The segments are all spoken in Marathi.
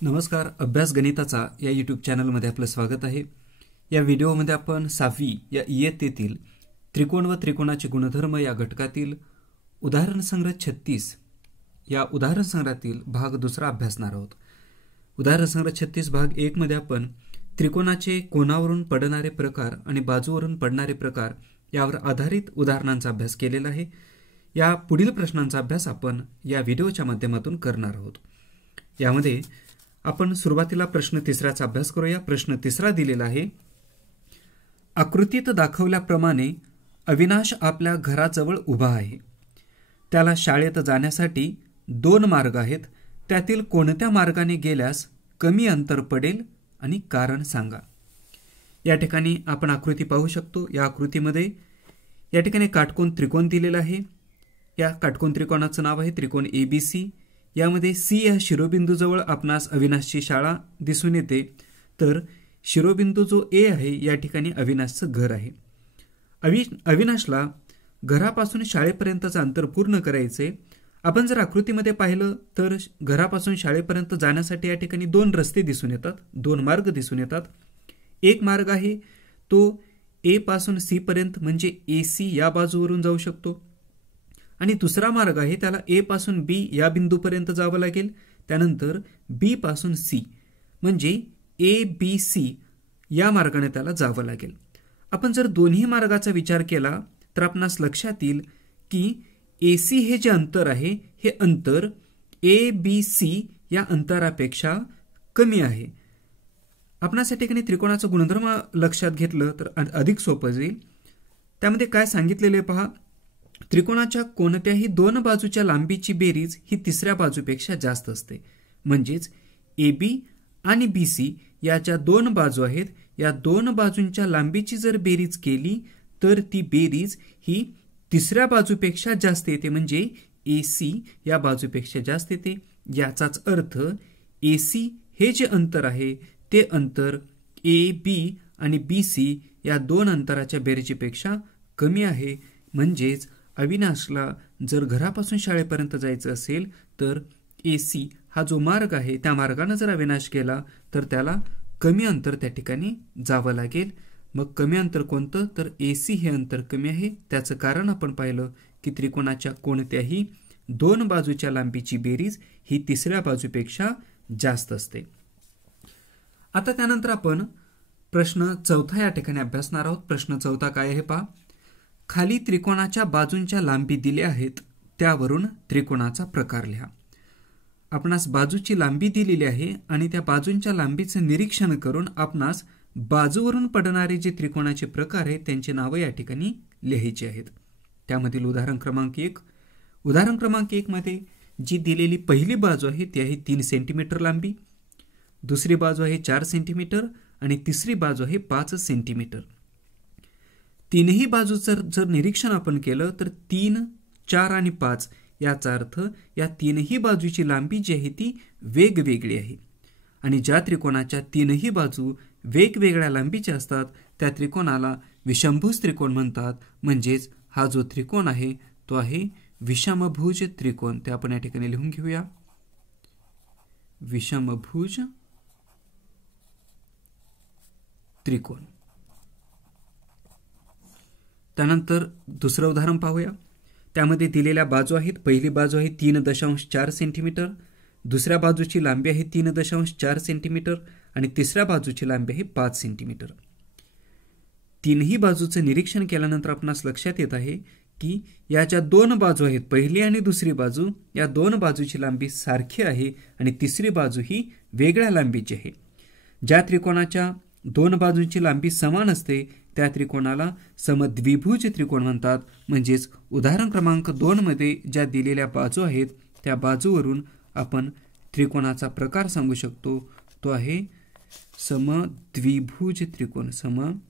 नमस्कार. अभ्यास गणिताचा या यूट्यूब चॅनलमध्ये आपलं स्वागत आहे. या व्हिडिओमध्ये आपण 6वी या इयत्तेतील त्रिकोण व त्रिकोणाचे गुणधर्म या घटकातील उदाहरण संग्रह 36 या उदाहरण संग्रहातील भाग दुसरा अभ्यासणार आहोत. उदाहरण संग्रह 36 भाग 1 मध्ये आपण त्रिकोणाचे कोनावरून पडणारे प्रकार आणि बाजूवरून पडणारे प्रकार यावर आधारित उदाहरणांचा अभ्यास केलेला आहे. या पुढील प्रश्नांचा अभ्यास आपण या व्हिडिओच्या माध्यमातून करणार आहोत. यामध्ये आपण सुरुवातीला प्रश्न तिसऱ्याचा अभ्यास करूया. प्रश्न तिसरा दिलेला आहे. आकृतीत दाखवल्याप्रमाणे अविनाश आपल्या घराजवळ उभा आहे. त्याला शाळेत जाण्यासाठी 2 मार्ग आहेत. त्यातील कोणत्या मार्गाने गेल्यास कमी अंतर पडेल आणि कारण सांगा. या ठिकाणी आपण आकृती पाहू शकतो. या आकृतीमध्ये या ठिकाणी काटकोन त्रिकोण दिलेला आहे. या काटकोन त्रिकोणाचं नाव आहे त्रिकोण ABC. यामध्ये C या शिरोबिंदूजवळ आपणास अविनाशची शाळा दिसून येते. तर शिरोबिंदू जो A आहे या ठिकाणी अविनाशचं घर आहे. अविनाशला घरापासून शाळेपर्यंतचं अंतर पूर्ण करायचे. आपण जर आकृतीमध्ये पाहिलं तर घरापासून शाळेपर्यंत जाण्यासाठी या ठिकाणी 2 रस्ते दिसून येतात, 2 मार्ग दिसून येतात. एक मार्ग आहे तो A पासून C पर्यंत म्हणजे AC या बाजूवरून जाऊ शकतो आणि दुसरा मार्ग आहे त्याला A पासून B या बिंदूपर्यंत जावं लागेल. त्यानंतर B पासून C म्हणजे ABC या मार्गाने त्याला जावं लागेल. आपण जर दोन्ही मार्गाचा विचार केला तर आपणास लक्षात येईल की AC हे जे अंतर आहे हे अंतर ABC या अंतरापेक्षा कमी आहे. आपणास या ठिकाणी त्रिकोणाचं गुणधर्म लक्षात घेतलं तर अधिक सोपं जाईल. त्यामध्ये काय सांगितलेले पहा. त्रिकोणाच्या कोणत्याही 2 बाजूच्या लांबीची बेरीज ही तिसऱ्या बाजूपेक्षा जास्त असते. म्हणजेच AB आणि BC या ज्या 2 बाजू आहेत या 2 बाजूंच्या लांबीची जर बेरीज केली तर ती बेरीज ही तिसऱ्या बाजूपेक्षा जास्त येते. म्हणजे AC या बाजूपेक्षा जास्त येते. याचाच अर्थ AC हे जे अंतर आहे ते अंतर AB आणि BC या 2 अंतराच्या बेरीजपेक्षा कमी आहे. म्हणजेच अविनाशला जर घरापासून शाळेपर्यंत जायचं असेल तर AC हा जो मार्ग आहे त्या मार्गाने जर अविनाश गेला तर त्याला कमी अंतर त्या ठिकाणी जावं लागेल. मग कमी अंतर कोणतं तर AC हे अंतर कमी आहे. त्याचं कारण आपण पाहिलं की त्रिकोणाच्या कोणत्याही 2 बाजूच्या लांबीची बेरीज ही तिसऱ्या बाजूपेक्षा जास्त असते. आता त्यानंतर आपण प्रश्न चौथा या ठिकाणी अभ्यासणार आहोत. प्रश्न चौथा काय आहे पहा. खाली त्रिकोणाच्या बाजूंच्या लांबी दिल्या आहेत त्यावरून त्रिकोणाचा प्रकार लिहा. आपणास बाजूची लांबी दिलेली आहे आणि त्या बाजूंच्या लांबीचे निरीक्षण करून आपणास बाजूवरून पडणारे जे त्रिकोणाचे प्रकार आहेत त्यांची नावे या ठिकाणी लिहायची आहेत. त्यामधील उदाहरण क्रमांक 1. उदाहरण क्रमांक 1 मध्ये जी दिलेली पहिली बाजू आहे ती आहे 3 सेंटीमीटर लांबी, दुसरी बाजू आहे 4 सेंटीमीटर आणि तिसरी बाजू आहे 5 सेंटीमीटर. तीनही बाजूचं जर निरीक्षण आपण केलं तर 3, 4 आणि 5 याचा अर्थ या तीनही बाजूची लांबी जी आहे ती वेगवेगळी आहे. आणि ज्या त्रिकोणाच्या तीनही बाजू वेगवेगळ्या लांबीच्या असतात त्या त्रिकोणाला विषमभुज त्रिकोण म्हणतात. म्हणजेच हा जो त्रिकोण आहे तो आहे विषमभुज त्रिकोण. ते आपण या ठिकाणी लिहून घेऊया. विषमभुज त्रिकोण. त्यानंतर दुसरं उदाहरण पाहूया. त्यामध्ये दिलेल्या बाजू आहेत. पहिली बाजू आहे 3.4 सेंटीमीटर, दुसऱ्या बाजूची लांबी आहे 3.4 सेंटीमीटर आणि तिसऱ्या बाजूची लांबी आहे 5 सेंटीमीटर. तीनही बाजूचं निरीक्षण केल्यानंतर आपणास लक्षात येत आहे की या ज्या 2 बाजू आहेत पहिली आणि दुसरी बाजू या 2 बाजूची लांबी सारखी आहे आणि तिसरी बाजू ही वेगळ्या लांबीची आहे. ज्या त्रिकोणाच्या 2 बाजूंची लांबी समान असते त्या त्रिकोणाला समद्विभुज त्रिकोण म्हणतात. म्हणजेच उदाहरण क्रमांक 2 मध्ये ज्या दिलेल्या बाजू आहेत त्या बाजूवरून आपण त्रिकोणाचा प्रकार सांगू शकतो. तो आहे समद्विभुज त्रिकोण. समद्विभुज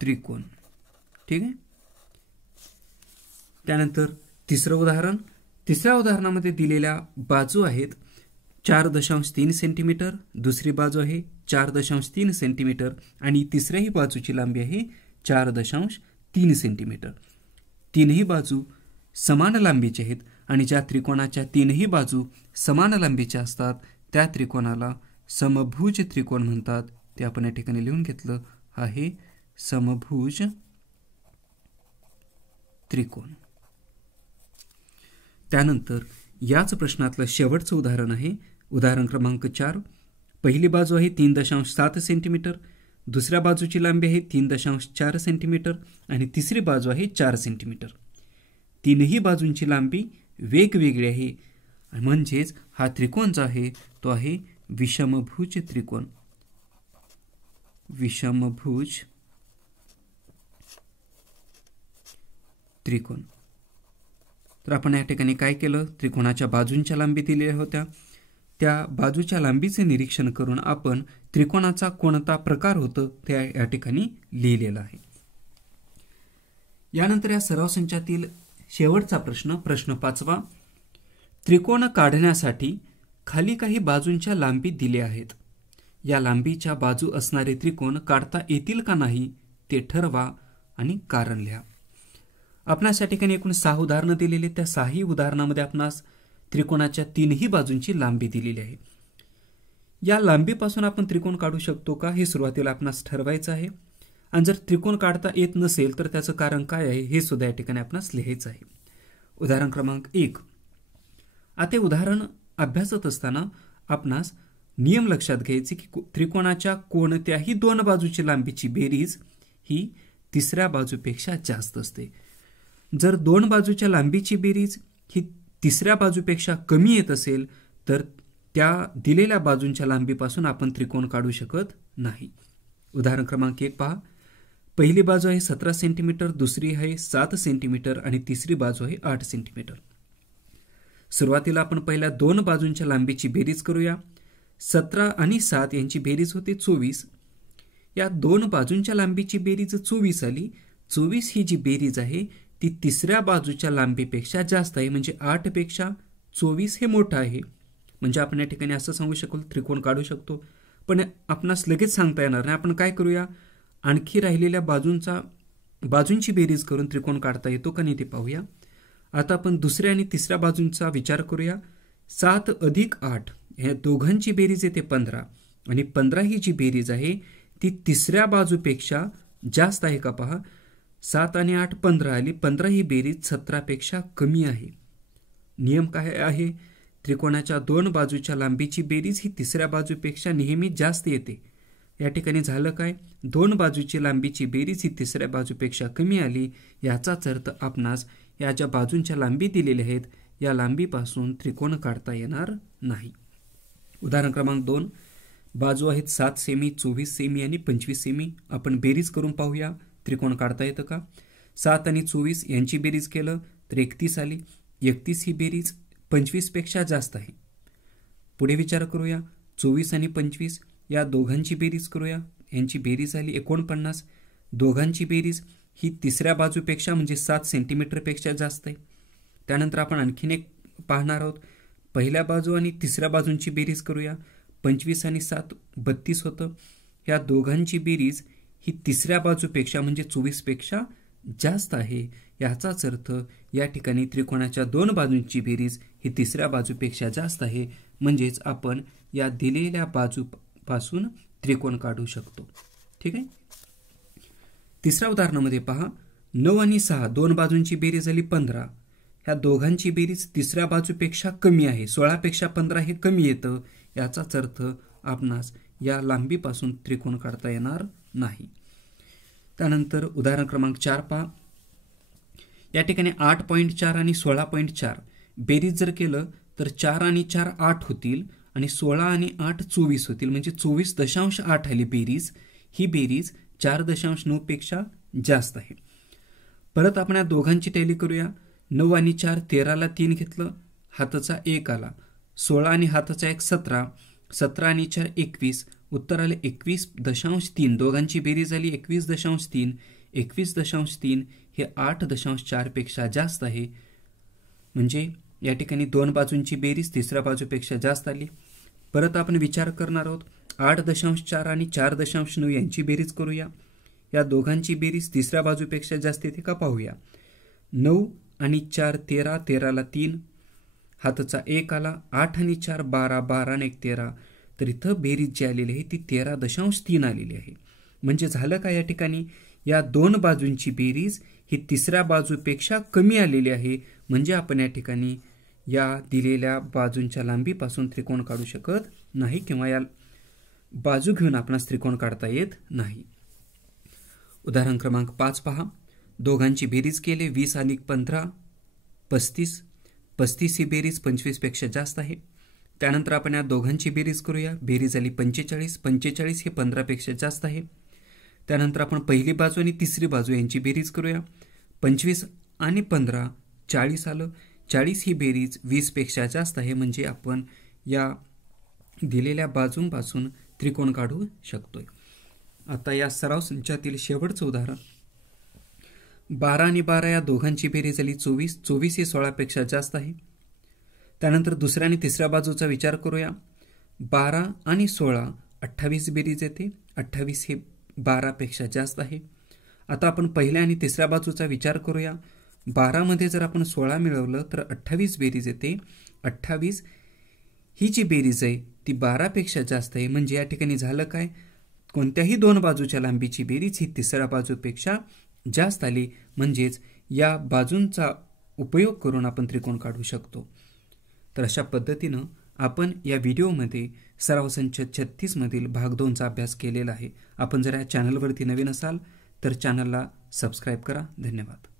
त्रिकोण. ठीक आहे. त्यानंतर तिसरं उदाहरण. तिसऱ्या उदाहरणामध्ये दिलेल्या बाजू आहेत 4.3 सेंटीमीटर, दुसरी बाजू आहे 4.3 सेंटीमीटर आणि तिसऱ्याही बाजूची लांबी आहे 4.3 सेंटीमीटर. तीनही बाजू समान लांबीचे आहेत आणि ज्या त्रिकोणाच्या तीनही बाजू समान लांबीच्या असतात त्या त्रिकोणाला समभुज त्रिकोण म्हणतात. ते आपण या ठिकाणी लिहून घेतलं आहे समभुज त्रिकोण. त्यानंतर याच प्रश्नातलं शेवटचं उदाहरण आहे उदाहरण क्रमांक 4. पहिली बाजू आहे 3.7 सेंटीमीटर, दुसऱ्या बाजूची लांबी आहे 3.4 सेंटीमीटर आणि तिसरी बाजू आहे 4 सेंटीमीटर. तीनही बाजूंची लांबी वेगवेगळी आहे म्हणजेच हा त्रिकोण जो आहे तो आहे विषमभुज त्रिकोण. विषमभुज त्रिकोण. तर आपण या ठिकाणी काय केलं, त्रिकोणाच्या बाजूंच्या लांबी दिलेल्या होत्या, त्या बाजूच्या लांबीचे निरीक्षण करून आपण त्रिकोणाचा कोणता प्रकार होतो ते या ठिकाणी लिहिलेलं आहे. यानंतर या सराव संचातील शेवटचा प्रश्न 5वा. त्रिकोण काढण्यासाठी खाली काही बाजूंच्या लांबी दिल्या आहेत. या लांबीच्या बाजू असणारे त्रिकोण काढता येतील का नाही ते ठरवा आणि कारण लिहा. आपणास या ठिकाणी एकूण 6 उदाहरणं दिलेली, त्या 6ही उदाहरणामध्ये आपणास त्रिकोणाच्या तीनही बाजूंची लांबी दिलेली आहे. या लांबीपासून आपण त्रिकोण काढू शकतो का हे सुरुवातीला आपणास ठरवायचं आहे आणि जर त्रिकोण काढता येत नसेल तर त्याचं कारण काय आहे हे सुद्धा या ठिकाणी आपणास लिहायचं आहे. उदाहरण क्रमांक 1. आता उदाहरण अभ्यासत असताना आपणास नियम लक्षात घ्यायचे की त्रिकोणाच्या कोणत्याही 2 बाजूची लांबीची बेरीज ही तिसऱ्या बाजूपेक्षा जास्त असते. जर 2 बाजूच्या लांबीची बेरीज ही तिसऱ्या बाजूपेक्षा कमी येत असेल तर त्या दिलेल्या बाजूंच्या लांबीपासून आपण त्रिकोण काढू शकत नाही. उदाहरण क्रमांक 1 पहा. पहिली बाजू आहे 17 सेंटीमीटर, दुसरी आहे 7 सेंटीमीटर आणि तिसरी बाजू आहे 8 सेंटीमीटर. सुरुवातीला आपण पहिल्या 2 बाजूंच्या लांबीची बेरीज करूया. 17 आणि 7 यांची बेरीज होते 24. या 2 बाजूंच्या लांबीची बेरीज 24 आली. 24 ही जी बेरीज आहे ती तिसऱ्या बाजूच्या लांबीपेक्षा जास्त आहे, म्हणजे 8 पेक्षा 24 हे मोठं आहे. म्हणजे आपण या ठिकाणी असं सांगू शकतो त्रिकोण काढू शकतो. पण आपणास लगेच सांगता येणार नाही. आपण काय करूया, आणखी राहिलेल्या बाजूंची बेरीज करून त्रिकोण काढता येतो का नाही ते पाहूया. आता आपण दुसऱ्या आणि तिसऱ्या बाजूंचा विचार करूया. 7 अधिक 8 या दोघांची बेरीज येते 15 आणि 15 ही जी बेरीज आहे ती तिसऱ्या बाजूपेक्षा जास्त आहे का पहा. 7 आणि 8 15 आली. 15 ही बेरीज 17 पेक्षा कमी आहे. नियम काय आहे, त्रिकोणाच्या 2 बाजूच्या लांबीची बेरीज ही तिसऱ्या बाजूपेक्षा नेहमी जास्त येते. या ठिकाणी झालं काय, 2 बाजूची लांबीची बेरीज ही तिसऱ्या बाजूपेक्षा कमी आली. याचाच अर्थ आपणास या ज्या बाजूंच्या लांबी दिलेल्या आहेत या लांबीपासून त्रिकोण काढता येणार नाही. उदाहरण क्रमांक 2. बाजू आहेत 7 सेमी, 24 सेमी आणि 25 सेमी. आपण बेरीज करून पाहूया त्रिकोण काढता येतं का. 7 आणि 24 यांची बेरीज केलं तर 31 आली. 31 ही बेरीज 25 पेक्षा जास्त आहे. पुढे विचार करूया. 24 आणि 25 या दोघांची बेरीज करूया. यांची बेरीज आली 49. दोघांची बेरीज ही तिसऱ्या बाजूपेक्षा म्हणजे 7 सेंटीमीटरपेक्षा जास्त आहे. त्यानंतर आपण आणखीन एक पाहणार आहोत. पहिल्या बाजू आणि तिसऱ्या बाजूंची बेरीज करूया. 25 आणि 7 32 होतं. या दोघांची बेरीज ही तिसऱ्या बाजूपेक्षा म्हणजे 24 पेक्षा जास्त आहे. याचाच अर्थ या ठिकाणी त्रिकोणाच्या 2 बाजूंची बेरीज ही तिसऱ्या बाजूपेक्षा जास्त आहे. म्हणजेच आपण या दिलेल्या बाजूपासून त्रिकोण काढू शकतो. ठीक आहे. तिसऱ्या उदाहरणामध्ये पहा. 9 आणि 6 2 बाजूंची बेरीज झाली 15. ह्या दोघांची बेरीज तिसऱ्या बाजूपेक्षा कमी आहे. 16 पेक्षा 15 हे कमी येतं. याचाच अर्थ आपणास या लांबीपासून त्रिकोण काढता येणार नाही. त्यानंतर उदाहरण क्रमांक 4 पहा. या ठिकाणी 8.4 आणि 16.4 बेरीज जर केलं तर 4 आणि 4 8 होतील आणि 16 आणि 8 24 होतील. म्हणजे 24.8 आली बेरीज. ही बेरीज 4.9 पेक्षा जास्त आहे. परत आपण या दोघांची टॅली करूया. 9 आणि 4 13ला 3 घेतलं, हाताचा 1 आला. 16 आणि हाताचा 1 17. 17 आणि 4 21. उत्तर आले 21.3. दोघांची बेरीज झाली 21.3. 21.3 हे 8.4 पेक्षा जास्त आहे. म्हणजे या ठिकाणी 2 बाजूंची बेरीज तिसऱ्या बाजूपेक्षा जास्त आली. परत आपण विचार करणार आहोत. 8.4 आणि 4.9 यांची बेरीज करूया. या दोघांची बेरीज तिसऱ्या बाजूपेक्षा जास्त येते का पाहूया. 9 आणि 4 13, 13ला 3, हाताचा 1 आला, 8 आणि 4 12, 12 आणि 1 13, तर इथं बेरीज जी आलेली आहे ती 13.3 आलेली आहे. म्हणजे झालं का या ठिकाणी या दोन बाजूंची बेरीज ही तिसऱ्या बाजूपेक्षा कमी आलेली आहे. म्हणजे आपण या ठिकाणी या दिलेल्या बाजूंच्या लांबीपासून त्रिकोण काढू शकत नाही किंवा या बाजू घेऊन आपणास त्रिकोण काढता येत नाही. उदाहरण क्रमांक 5 पहा. दोघांची बेरीज केले 20 अधिक 15 35. 35 ही बेरीज 25 पेक्षा जास्त आहे. त्यानंतर आपण या दोघांची बेरीज करूया. बेरीज झाली 45. 45 हे 15 पेक्षा जास्त आहे. त्यानंतर आपण पहिली बाजू आणि तिसरी बाजू यांची बेरीज करूया. 25 आणि 15 40 आलं. 40 ही बेरीज 20 पेक्षा जास्त आहे. म्हणजे आपण या दिलेल्या बाजूंपासून त्रिकोण काढू शकतोय. आता या सराव संचातील शेवटचं उदाहरण. 12 आणि 12 या दोघांची बेरीज झाली 24. 24 ही 16 पेक्षा जास्त आहे. त्यानंतर दुसऱ्या आणि तिसऱ्या बाजूचा विचार करूया. 12 आणि 16 28 बेरीज येते. 28 हे 12 पेक्षा जास्त आहे. आता आपण पहिल्या आणि तिसऱ्या बाजूचा विचार करूया. 12 मध्ये जर आपण 16 मिळवलं तर 28 बेरीज येते. 28 ही जी बेरीज आहे ती 12 पेक्षा जास्त आहे. म्हणजे या ठिकाणी झालं काय, कोणत्याही दोन बाजूच्या लांबीची बेरीज ही तिसऱ्या बाजूपेक्षा जास्त आली. म्हणजेच या बाजूंचा उपयोग करून आपण त्रिकोण काढू शकतो. तर अशा पद्धतीनं आपण या व्हिडिओमध्ये सराव संच 36 मधील भाग 2चा अभ्यास केलेला आहे. आपण जर या चॅनलवरती नवीन असाल तर चॅनलला सबस्क्राईब करा. धन्यवाद.